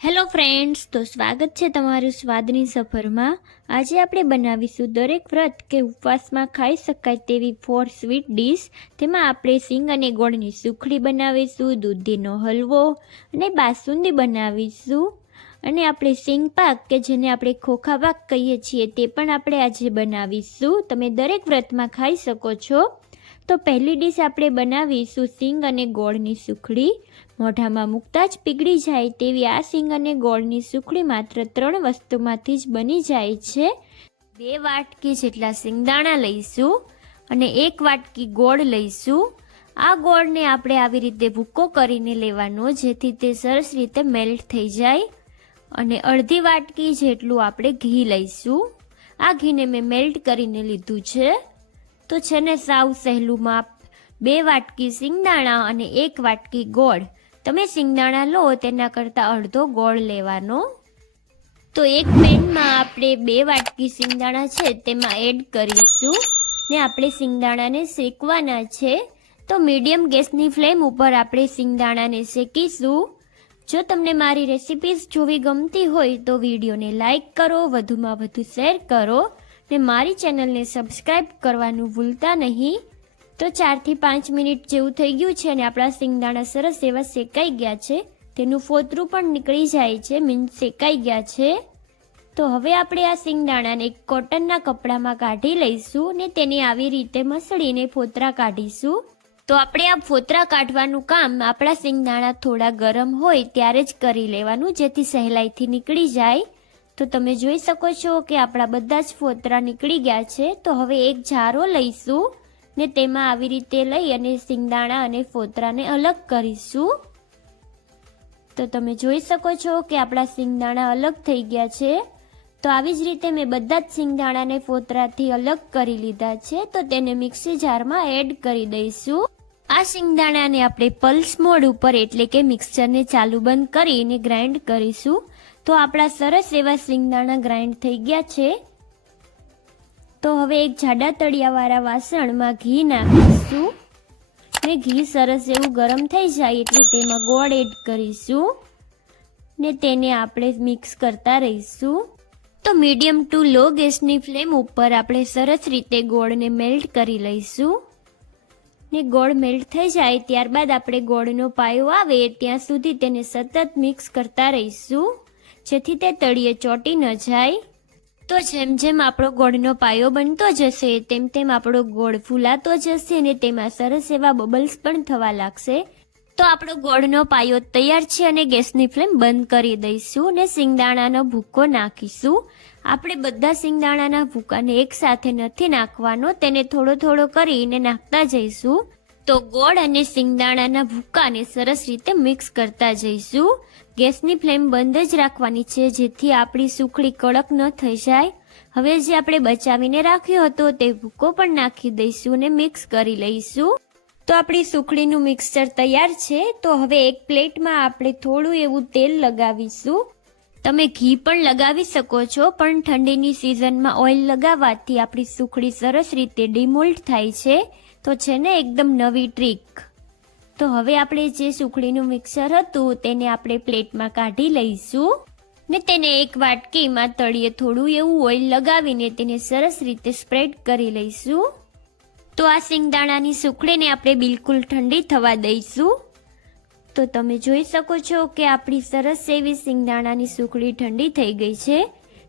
Hello friends, તો સ્વાગત છે તમારું સ્વાદની સફરમાં। આજે આપણે બનાવીશું દરેક વ્રત કે ઉપવાસમાં ખાઈ શકાય તેવી 4 સ્વીટ ડીશ। તેમાં આપણે સિંગ અને ગોળની સુખડી બનાવીશું, દૂધીનો હલવો અને બાસુંદી બનાવીશું અને આપણે સિંગ પાક કે જેને આપણે ખોખા પાક કહીએ છીએ તે પણ આપણે આજે બનાવીશું। તમે દરેક વ્રતમાં ખાઈ શકો છો। તો પહેલી ડીશ આપણે બનાવીશું સિંગ અને ગોળની સુખડી। મોઢામાં મૂકતા જ પીગળી જાય તેવી આ સિંગ અને ગોળની સુખડી માત્ર 3 વસ્તુમાંથી જ બની જાય છે। 2 વાટકી જેટલા સિંગદાણા લઈશું અને 1 વાટકી ગોળ લઈશું। આ ગોળને આપણે આવી રીતે ભૂકો કરીને લેવાનો જેથી તે સરસ રીતે મેલ્ટ થઈ જાય। અને અડધી વાટકી જેટલું આપણે ઘી લઈશું। આ ઘીને મેં મેલ્ટ કરીને લીધું છે। તો છે ને સાવ સહેલું માપ 2 વાટકી સિંગદાણા અને 1 વાટકી ગોળ। તમે સિંગદાણા લો તેના કરતાં અડધો ગોળ લેવાનો। તો એક પેનમાં આપણે 2 વાટકી સિંગદાણા છે તેમાં એડ કરીશું ને આપણે સિંગદાણાને શેકવાના છે। તો મીડિયમ ગેસની ફ્લેમ ઉપર આપણે સિંગદાણાને શેકીશું। જો તમને મારી રેસિપીઝ જોવી ગમતી હોય તો વિડીયોને લાઇક કરો, વધુમાં વધુ શેર કરો ને મારી ચેનલને સબસ્ક્રાઈબ કરવાનું ભૂલતા નહીં। તો 4 થી 5 મિનિટ જેવું થઈ ગયું છે અને આપણા સિંગદાણા સરસ એવા શેકાઈ ગયા છે। તેનું ફોતરું પણ નીકળી જાય છે, મીન્સ શેકાઈ ગયા છે। તો હવે આપણે આ સિંગદાણાને એક કોટનના કપડામાં કાઢી લઈશું ને તેને આવી રીતે મસળીને ફોતરા કાઢીશું। તો આપણે આ ફોતરા કાઢવાનું કામ આપણા સિંગદાણા થોડા ગરમ હોય ત્યારે જ કરી લેવાનું જેથી સહેલાઈથી નીકળી જાય। તો તમે જોઈ શકો છો કે આપણા બધા જ ફોતરા નીકળી ગયા છે। તો હવે એક જારો લઈશું ને તેમાં આવી રીતે લઈ અને સિંગદાણા અને ફોતરાને અલગ કરીશું। તો તમે જોઈ શકો છો કે આપણા સિંગદાણા અલગ થઈ ગયા છે। તો આવી જ રીતે મેં બધા જ સિંગદાણાને ફોતરાથી અલગ કરી લીધા છે। તો તેને મિક્સી જારમાં એડ કરી દઈશું। આ સિંગદાણાને આપણે પલ્સ મોડ ઉપર એટલે કે મિક્સરને ચાલુ બંધ કરીને ગ્રાઇન્ડ કરીશું। તો આપણા સરસ એવા સિંગદાણા ગ્રાઇન્ડ થઈ ગયા છે। તો હવે એક જાડા તળિયાવાળા વાસણમાં ઘી નાખીશું ને ઘી સરસ એવું ગરમ થઈ જાય એટલે તેમાં ગોળ એડ કરીશું ને તેને આપણે મિક્સ કરતા રહીશું। તો મીડિયમ ટુ લો ગેસની ફ્લેમ ઉપર આપણે સરસ રીતે ગોળને મેલ્ટ કરી લઈશું ને ગોળ મેલ્ટ થઈ જાય ત્યારબાદ આપણે ગોળનો પાયો આવે ત્યાં સુધી તેને સતત મિક્સ કરતા રહીશું જેથી તે તળિયે ચોંટી ન જાય। તો જેમ જેમ આપણો ગોળનો પાયો બનતો જશે તેમ તેમ આપણો ગોળ ફૂલાતો જશે અને તેમાં સરસ એવા બબલ્સ પણ થવા લાગશે। તો આપણો ગોળનો પાયો તૈયાર છે અને ગેસની ફ્લેમ બંધ કરી દઈશું ને સિંગદાણાનો ભૂકો નાખીશું। આપણે બધા સિંગદાણાના ભૂકાને એકસાથે નથી નાખવાનો, તેને થોડો થોડો કરીને નાખતા જઈશું। તો ગોળ અને સિંગદાણાના ભૂકાને સરસ રીતે મિક્સ કરતા જઈશું। ગેસની ફ્લેમ બંધ જ રાખવાની છે જેથી આપણી સુખડી કડક ન થઈ જાય। હવે જે આપણે બચાવીને રાખ્યો હતો તે ભૂકો પણ નાખી દઈશું અને મિક્સ કરી લઈશું। તો આપણી સુખડીનું મિક્સચર તૈયાર છે। તો હવે એક પ્લેટમાં આપણે થોડું એવું તેલ લગાવીશું। તમે ઘી પણ લગાવી શકો છો પણ ઠંડીની સિઝનમાં ઓઇલ લગાવવાથી આપણી સુખડી સરસ રીતે ડિમોલ્ડ થાય છે। તો છે ને એકદમ નવી ટ્રીક। તો હવે આપણે જે સુખડીનું મિક્સર હતું તેને આપણે પ્લેટમાં કાઢી લઈશું ને તેને એક વાટકીમાં તળિયે થોડું એવું ઓઇલ લગાવીને તેને સરસ રીતે સ્પ્રેડ કરી લઈશું। તો આ સિંગદાણાની સુખડીને આપણે બિલકુલ ઠંડી થવા દઈશું। તો તમે જોઈ શકો છો કે આપણી સરસ એવી સિંગદાણાની સુખડી ઠંડી થઈ ગઈ છે।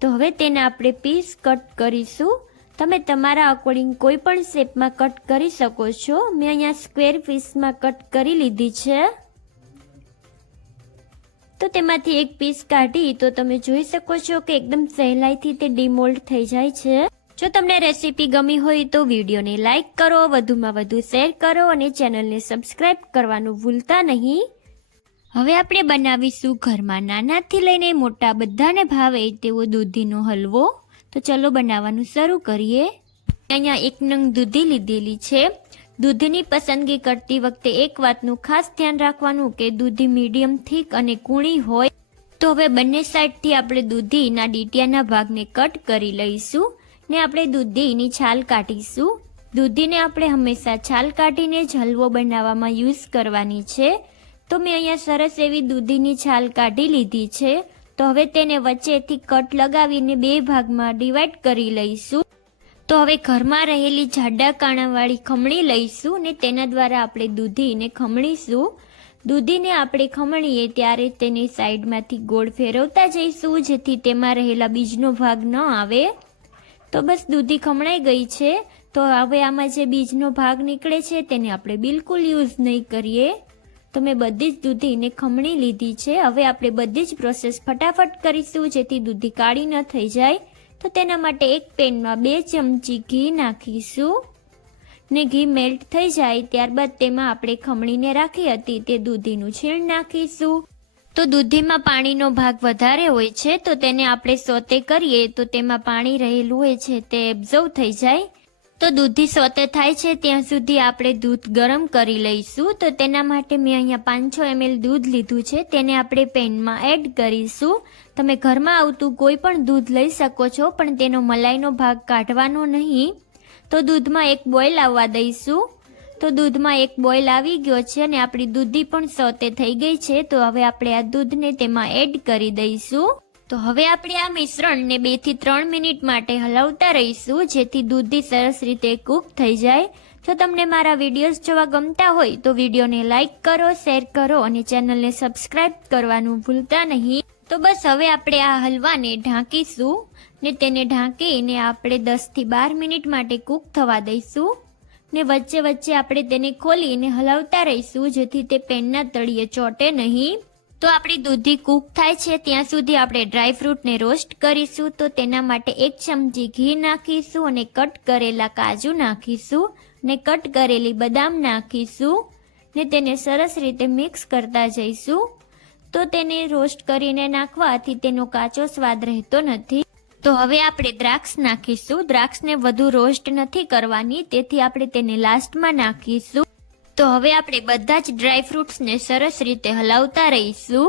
તો હવે તેને આપણે પીસ કટ કરીશું। તમે તમારા અકોર્ડિંગ કોઈ પણ શેપમાં કટ કરી શકો છો। મેં અહીંયા સ્ક્વેર પીસમાં કટ કરી લીધી છે। તો તેમાંથી એક પીસ કાઢી તો તમે જોઈ શકો છો કે એકદમ સહેલાઈથી તે ડિમોલ્ડ થઈ જાય છે। જો તમને રેસીપી ગમી હોય તો વિડીયોને લાઇક કરો, વધુમાં વધુ શેર કરો અને ચેનલને સબસ્ક્રાઈબ કરવાનું ભૂલતા નહીં। હવે આપણે બનાવીશું ઘરમાં નાનાથી લઈને મોટા બધાને ભાવે તેવો દૂધીનો હલવો। તો ચલો બનાવવાનું શરૂ કરીએ। અહીંયા 1 નંગ દૂધી લીધેલી છે। દૂધની પસંદગી કરતી વખતે એક વાતનું ખાસ ધ્યાન રાખવાનું કે દૂધી મીડિયમ થીક અને કૂણી હોય। તો હવે બંને સાઈડથી આપણે દૂધીના ડીટિયાના ભાગને કટ કરી લઈશું ને આપણે દૂધીની છાલ કાઢીશું। દૂધીને આપણે હંમેશા છાલ કાઢીને જ હલવો બનાવવામાં યુઝ કરવાની છે। તો મેં અહીંયા સરસ એવી દૂધીની છાલ કાઢી લીધી છે. તો હવે તેને વચ્ચેથી કટ લગાવીને 2 ભાગમાં ડિવાઈડ કરી લઈશું. તો હવે ઘરમાં રહેલી જાડા કાણાવાળી ખમણી લઈશું ને તેના દ્વારા આપણે દૂધીને ખમણીશું. દૂધીને આપણે ખમણીએ ત્યારે તેને સાઈડમાંથી ગોળ ફેરવતા જઈશું જેથી તેમાં રહેલા બીજનો ભાગ ન આવે. તો બસ દૂધી ખમણાઈ ગઈ છે. તો હવે આમાં જે બીજનો ભાગ નીકળે છે તેને આપણે બિલકુલ યુઝ નહીં કરીએ. તો મેં બધી જ દૂધીને ખમણી લીધી છે. હવે આપણે બધી જ પ્રોસેસ ફટાફટ કરીશું જેથી દૂધી કાળી ન થઈ જાય. તો તેના માટે એક પેનમાં 2 ચમચી ઘી નાખીશું ને ઘી મેલ્ટ થઈ જાય ત્યારબાદ તેમાં આપણે ખમણીને રાખી હતી તે દૂધીનું છીણ નાખીશું. તો દૂધીમાં પાણીનો ભાગ વધારે હોય છે તો તેને આપણે સોતે કરીએ તો તેમાં પાણી રહેલું હોય છે તે એબ્ઝર્વ થઈ જાય. તો દૂધી સોતે થાય છે ત્યાં સુધી આપણે દૂધ ગરમ કરી લઈશું. તો તેના માટે મેં અહીંયા 500 ml દૂધ લીધું છે તેને આપણે પેનમાં એડ કરીશું. તમે ઘરમાં આવતું કોઈ પણ દૂધ લઈ શકો છો પણ તેનો મલાઈનો ભાગ કાઢવાનો નહીં. તો દૂધમાં એક બોઇલ આવવા દઈશું. તો દૂધમાં એક બોઇલ આવી ગયો છે અને આપણી દૂધી પણ સોતે થઈ ગઈ છે. તો હવે આપણે આ દૂધને તેમાં એડ કરી દઈશું. તો હવે આપણે આ મિશ્રણને 2 થી 3 મિનિટ માટે હલાવતા રહીશું જેથી દૂધી સરસ રીતે કૂક થઈ જાય. જો તમને મારા વિડીયોઝ જોવા ગમતા હોય તો વિડીયોને લાઇક કરો, શેર કરો અને ચેનલને સબસ્ક્રાઇબ કરવાનું ભૂલતા નહીં. તો બસ હવે આપણે આ હલવાને ઢાંકીશું ને તેને ઢાંકીને આપણે 10 થી 12 મિનિટ માટે કૂક થવા દઈશું ને વચ્ચે વચ્ચે આપણે તેને ખોલીને હલાવતા રહીશું જેથી તે પેનના તળિયે ચોંટે નહીં. તો આપણી દૂધી કૂક થાય છે ત્યાં સુધી આપણે ડ્રાય ફ્રૂટને રોસ્ટ કરીશું. તો તેના માટે 1 ચમચી ઘી નાખીશું અને કટ કરેલા કાજુ નાખીશું ને કટ કરેલી બદામ નાખીશું ને તેને સરસ રીતે મિક્સ કરતા જઈશું. તો તેને રોસ્ટ કરીને નાખવાથી તેનો કાચો સ્વાદ રહેતો નથી. તો હવે આપણે દ્રાક્ષ નાખીશું. દ્રાક્ષને વધુ રોસ્ટ નથી કરવાની તેથી આપણે તેને લાસ્ટમાં નાખીશું. તો હવે આપણે બધા જ ડ્રાય ફ્રૂટ્સને સરસ રીતે હલાવતા રહીશું.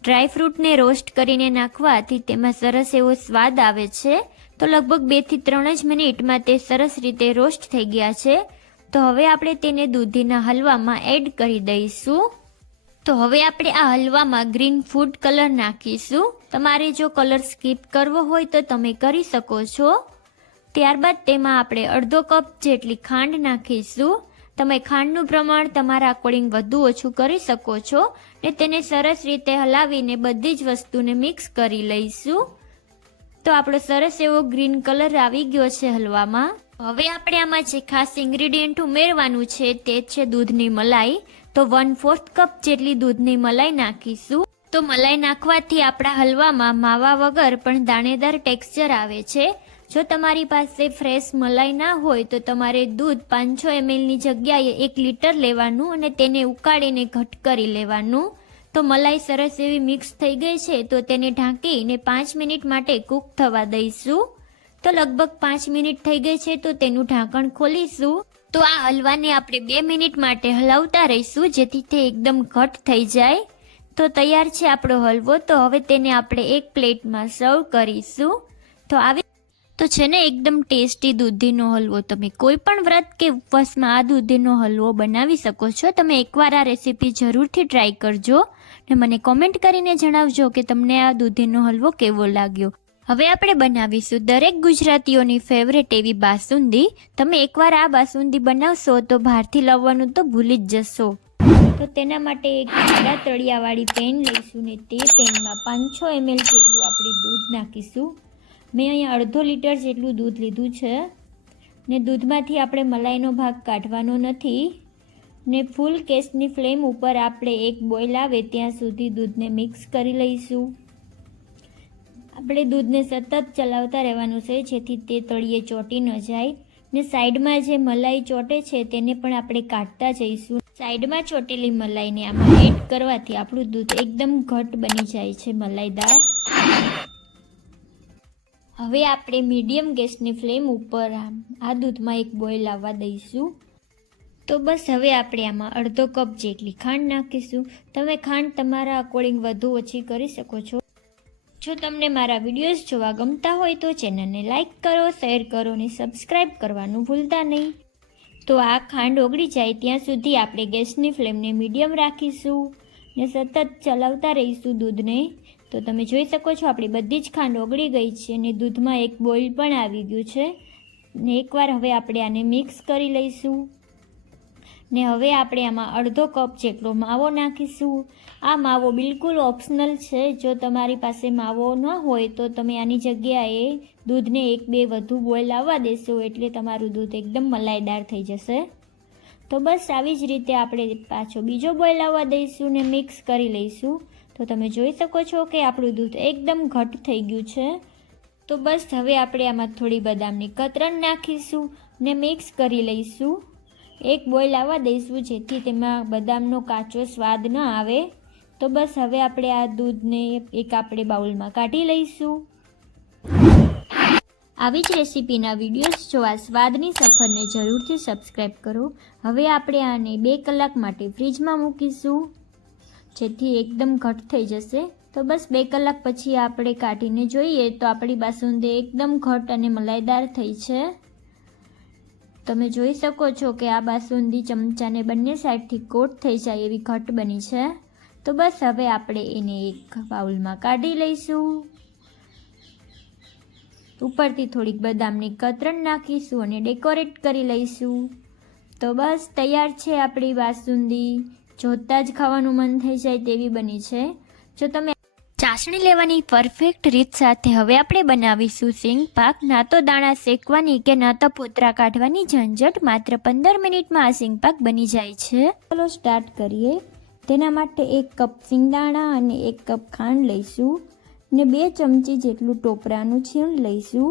ડ્રાય ફ્રૂટને રોસ્ટ કરીને નાખવાથી તેમાં સરસ એવો સ્વાદ આવે છે. તો લગભગ 2 થી 3 જ મિનિટમાં તે સરસ રીતે રોસ્ટ થઈ ગયા છે. તો હવે આપણે તેને દૂધીના હલવામાં એડ કરી દઈશું. તો હવે આપણે આ હલવામાં ગ્રીન ફૂડ કલર નાખીશું. તમારે જો કલર સ્કીપ કરવો હોય તો તમે કરી શકો છો. ત્યારબાદ તેમાં આપણે અડધો કપ જેટલી ખાંડ નાખીશું. તમે ખાંડનું પ્રમાણ તમારા અકોર્ડિંગ વધુ ઓછું કરી શકો છો ને તેને સરસ રીતે હલાવીને બધી જ વસ્તુને મિક્સ કરી લઈશું. તો આપણો સરસ એવો ગ્રીન કલર આવી ગયો છે હલવામાં. હવે આપણે આમાં જે ખાસ ઇન્ગ્રીડિયન્ટ ઉમેરવાનું છે તે છે દૂધની મલાઈ. તો 1/4 કપ જેટલી દૂધની મલાઈ નાખીશું. તો મલાઈ નાખવાથી આપણા હલવામાં માવા વગર પણ દાણેદાર ટેક્સચર આવે છે. જો તમારી પાસે ફ્રેશ મલાઈ ના હોય તો તમારે દૂધ 500 ml ની જગ્યાએ 1 લીટર લેવાનું અને તેને ઉકાળીને ઘટ કરી લેવાનું. તો મલાઈ સરસ એવી મિક્સ થઈ ગઈ છે તો તેને ઢાંકીને 5 મિનિટ માટે કૂક થવા દઈશું. તો લગભગ 5 મિનિટ થઈ ગઈ છે તો તેનું ઢાંકણ ખોલીશું. તો આ હલવાને આપણે 2 મિનિટ માટે હલાવતા રહીશું જેથી તે એકદમ ઘટ થઈ જાય. તો તૈયાર છે આપણો હલવો. તો હવે તેને આપણે એક પ્લેટમાં સર્વ કરીશું. તો છે ને એકદમ ટેસ્ટી દૂધીનો હલવો તમે કોઈ પણ વ્રત કે ઉપવાસમાં આ દૂધીનો હલવો બનાવી શકો છો. તમે એકવાર આ રેસીપી જરૂરથી ટ્રાય કરજો ને મને કોમેન્ટ કરીને જણાવજો કે તમને આ દૂધીનો હલવો કેવો લાગ્યો. હવે આપણે બનાવીશું દરેક ગુજરાતીઓની ફેવરેટ એવી બાસુંદી. તમે એકવાર આ બાસુંદી બનાવશો તો બહારથી લાવવાનું તો ભૂલી જ જશો. તો તેના માટે એક જાડા તળિયાવાળી પેન લઈશું ને તે પેનમાં 500 ml જેટલું આપણે દૂધ નાખીશું. મેં અહીંયા અડધો લીટર જેટલું દૂધ લીધું છે ને દૂધમાંથી આપણે મલાઈનો ભાગ કાઢવાનો નથી ને ફૂલ ગેસની ફ્લેમ ઉપર આપણે એક બોઇલ આવે ત્યાં સુધી દૂધને મિક્સ કરી લઈશું. આપણે દૂધને સતત ચલાવતા રહેવાનું છે જેથી તે તળિયે ચોંટી ન જાય ને સાઈડમાં જે મલાઈ ચોંટે છે તેને પણ આપણે કાઢતા જઈશું. સાઈડમાં ચોટેલી મલાઈને આમાં એડ કરવાથી આપણું દૂધ એકદમ ઘટ બની જાય છે, મલાઈદાર. હવે આપણે મીડિયમ ગેસની ફ્લેમ ઉપર આ દૂધમાં એક બોઇલ આવવા દઈશું. તો બસ હવે આપણે આમાં અડધો કપ જેટલી ખાંડ નાખીશું. તમે ખાંડ તમારા અકોર્ડિંગ વધુ ઓછી કરી શકો છો. જો તમને મારા વિડીયોઝ જોવા ગમતા હોય તો ચેનલને લાઇક કરો, શેર કરો અને સબસ્ક્રાઈબ કરવાનું ભૂલતા નહીં. તો આ ખાંડ ઓગળી જાય ત્યાં સુધી આપણે ગેસની ફ્લેમને મીડિયમ રાખીશું. ને સતત ચલાવતા રહીશું દૂધને. તો તમે જોઈ શકો છો આપણી બધી જ ખાંડ ઓગળી ગઈ છે અને દૂધમાં એક બોઇલ પણ આવી ગયું છે. ને એકવાર હવે આપણે આને મિક્સ કરી લઈશું. ને હવે આપણે આમાં અડધો કપ જેટલો માવો નાખીશું. આ માવો બિલકુલ ઓપ્શનલ છે. જો તમારી પાસે માવો ન હોય તો તમે આની જગ્યાએ દૂધને 1-2 વધુ બોઇલ આવવા દેશો એટલે તમારું દૂધ એકદમ મલાઈદાર થઈ જશે. તો બસ આવી જ રીતે આપણે પાછો બીજો બોઇલ આવવા દઈશું ને મિક્સ કરી લઈશું. તો તમે જોઈ શકો છો કે આપણું દૂધ એકદમ ઘટ થઈ ગયું છે. તો બસ હવે આપણે આમાં થોડી બદામની કતરણ નાખીશું ને મિક્સ કરી લઈશું. એક બોઇલ આવવા દઈશું જેથી તેમાં બદામનો કાચો સ્વાદ ન આવે. તો બસ હવે આપણે આ દૂધને એક આપણે બાઉલમાં કાઢી લઈશું. આવી જ રેસીપીના વિડીયોઝ જોવા સ્વાદની સફરને જરૂરથી સબસ્ક્રાઈબ કરો. હવે આપણે આને 2 કલાક માટે ફ્રીજમાં મૂકીશું જેથી એકદમ ઘટ થઈ જશે. તો બસ 2 કલાક પછી આપણે કાઢીને જોઈએ તો આપણી બાસુંદી એકદમ ઘટ અને મલાઈદાર થઈ છે. તમે જોઈ શકો છો કે આ બાસુંદી ચમચાને બંને સાઈડથી કોટ થઈ જાય એવી ઘટ બની છે. તો બસ હવે આપણે એને એક બાઉલમાં કાઢી લઈશું. ઉપરથી થોડીક બદામની કતરણ નાખીશું અને ડેકોરેટ કરી લઈશું. તો બસ તૈયાર છે આપણી બાસુંદી. જોતાં જ ખાવાનું મન થઈ જાય તેવી બની છે. જો તમે ચાસણી લેવાની પરફેક્ટ રીત સાથે હવે આપણે બનાવીશું સિંગ પાક. ના તો દાણા શેકવાની કે ના તો પોતરા કાઢવાની ઝંઝટ. માત્ર 15 મિનિટમાં આ સિંગ પાક બની જાય છે. ચાલો સ્ટાર્ટ કરીએ. તેના માટે 1 કપ સિંગદાણા અને 1 કપ ખાંડ લઈશું ને 2 ચમચી જેટલું ટોપરાનું છીણ લઈશું.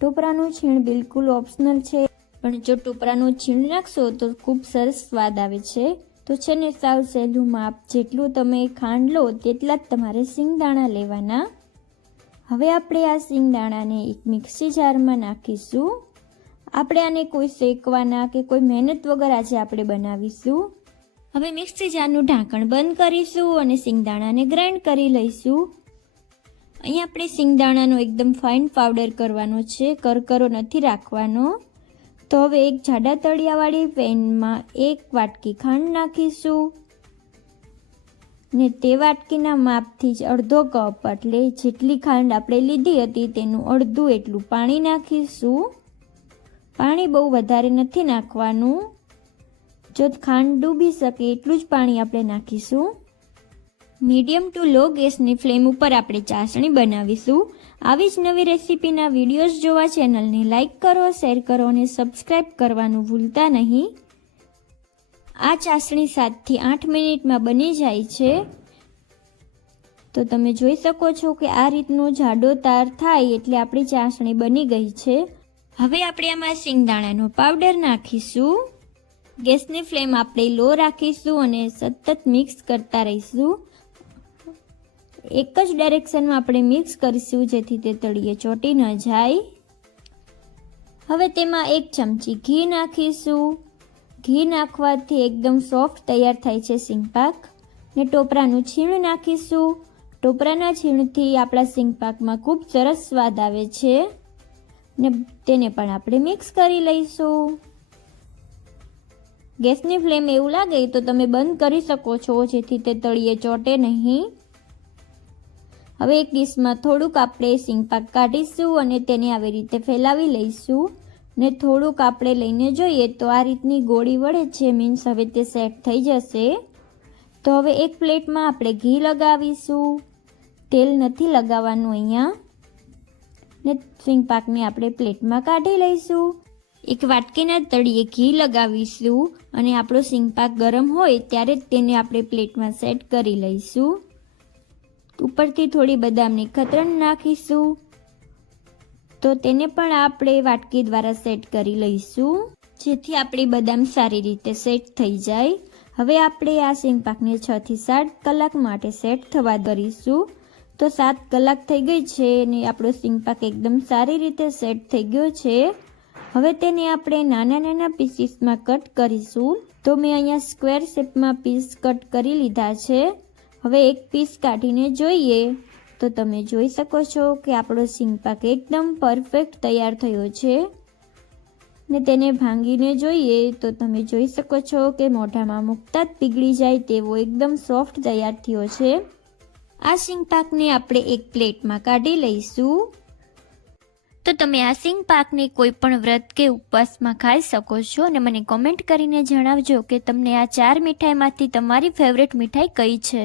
ટોપરાનું છીણ બિલકુલ ઓપ્શનલ છે, પણ જો ટોપરાનું છીણ નાખશો તો ખૂબ સરસ સ્વાદ આવે છે. તો છે ને સાવ સહેલું માપ જેટલું તમે ખાંડ લો તેટલા જ તમારે સિંગદાણા લેવાના. હવે આપણે આ સિંગદાણાને એક મિક્સી જારમાં નાખીશું. આપણે આને કોઈ શેકવાના કે કોઈ મહેનત વગર આજે આપણે બનાવીશું. હવે મિક્સી જારનું ઢાંકણ બંધ કરીશું અને સિંગદાણાને ગ્રાઇન્ડ કરી લઈશું. અહીં આપણે સિંગદાણાનો એકદમ ફાઇન પાવડર કરવાનો છે, કરકરો નથી રાખવાનો. તો હવે એક જાડા તળિયાવાળી પેનમાં 1 વાટકી ખાંડ નાખીશું ને તે વાટકીના માપથી જ અડધો કપ એટલે જેટલી ખાંડ આપણે લીધી હતી તેનું અડધું એટલું પાણી નાખીશું. પાણી બહુ વધારે નથી નાખવાનું. જો ખાંડ ડૂબી શકે એટલું જ પાણી આપણે નાખીશું. મીડિયમ ટુ લો ગેસની ફ્લેમ ઉપર આપણે ચાસણી બનાવીશું. આવી જ નવી રેસીપીના વિડીયોઝ જોવા ચેનલને લાઇક કરો, શેર કરો અને સબસ્ક્રાઈબ કરવાનું ભૂલતા નહીં. આ ચાસણી 7થી 8 મિનિટમાં બની જાય છે. તો તમે જોઈ શકો છો કે આ રીતનો જાડો તાર થાય એટલે આપણી ચાસણી બની ગઈ છે. હવે આપણે આમાં સિંગદાણાનો પાવડર નાખીશું. ગેસની ફ્લેમ આપણે લો રાખીશું અને સતત મિક્સ કરતા રહીશું. એક જ ડાયરેક્શનમાં આપણે મિક્સ કરીશું જેથી તે તળિયે ચોંટી ન જાય. હવે તેમાં 1 ચમચી ઘી નાખીશું. ઘી નાખવાથી એકદમ સોફ્ટ તૈયાર થાય છે સિંગ પાક. ને ટોપરાનું છીણ નાખીશું. ટોપરાના છીણથી આપણા સિંગ પાકમાં ખૂબ સરસ સ્વાદ આવે છે ને તેને પણ આપણે મિક્સ કરી લઈશું. ગેસની ફ્લેમ એવું લાગે તો તમે બંધ કરી શકો છો જેથી તે તળિયે ચોંટે નહીં. હવે એક ડીશમાં થોડુંક આપણે સિંગ પાક કાઢીશું અને તેને આવી રીતે ફેલાવી લઈશું ને થોડુંક આપણે લઈને જોઈએ તો આ રીતની ગોળી વળે છે, મીન્સ હવે તે સેટ થઈ જશે. તો હવે એક પ્લેટમાં આપણે ઘી લગાવીશું. તેલ નથી લગાવવાનું અહીંયા. ને સિંગ પાકને આપણે પ્લેટમાં કાઢી લઈશું. એક વાટકીના તળિયે ઘી લગાવીશું અને આપણો સિંગ પાક ગરમ હોય ત્યારે જ તેને આપણે પ્લેટમાં સેટ કરી લઈશું. ઉપરથી થોડી બદામની કતરણ નાખીશું. તો તેને પણ આપણે વાટકી દ્વારા સેટ કરી લઈશું જેથી આપણી બદામ સારી રીતે સેટ થઈ જાય. હવે આપણે આ સિંગ પાકને 6 થી 7 કલાક માટે સેટ થવા કરીશું. તો 7 કલાક થઈ ગઈ છે અને આપણો સિંગ પાક એકદમ સારી રીતે સેટ થઈ ગયો છે. હવે તેને આપણે નાના નાના પીસીસમાં કટ કરીશું. તો મેં અહીંયા સ્ક્વેર શેપમાં પીસ કટ કરી લીધા છે. હવે એક પીસ કાઢીને જોઈએ તો તમે જોઈ શકો છો કે આપણો સિંગ પાક એકદમ પરફેક્ટ તૈયાર થયો છે. ને તેને ભાંગીને જોઈએ તો તમે જોઈ શકો છો કે મોઢામાં મૂકતા જ પીગળી જાય તેવો એકદમ સોફ્ટ તૈયાર થયો છે। આ સિંગ પાકને આપણે એક પ્લેટમાં કાઢી લઈશું। તો તમે આ સિંગ પાકને કોઈ પણ વ્રત કે ઉપવાસમાં ખાઈ શકો છો અને મને કોમેન્ટ કરીને જણાવજો કે તમને આ 4 મીઠાઈમાંથી તમારી ફેવરેટ મીઠાઈ કઈ છે।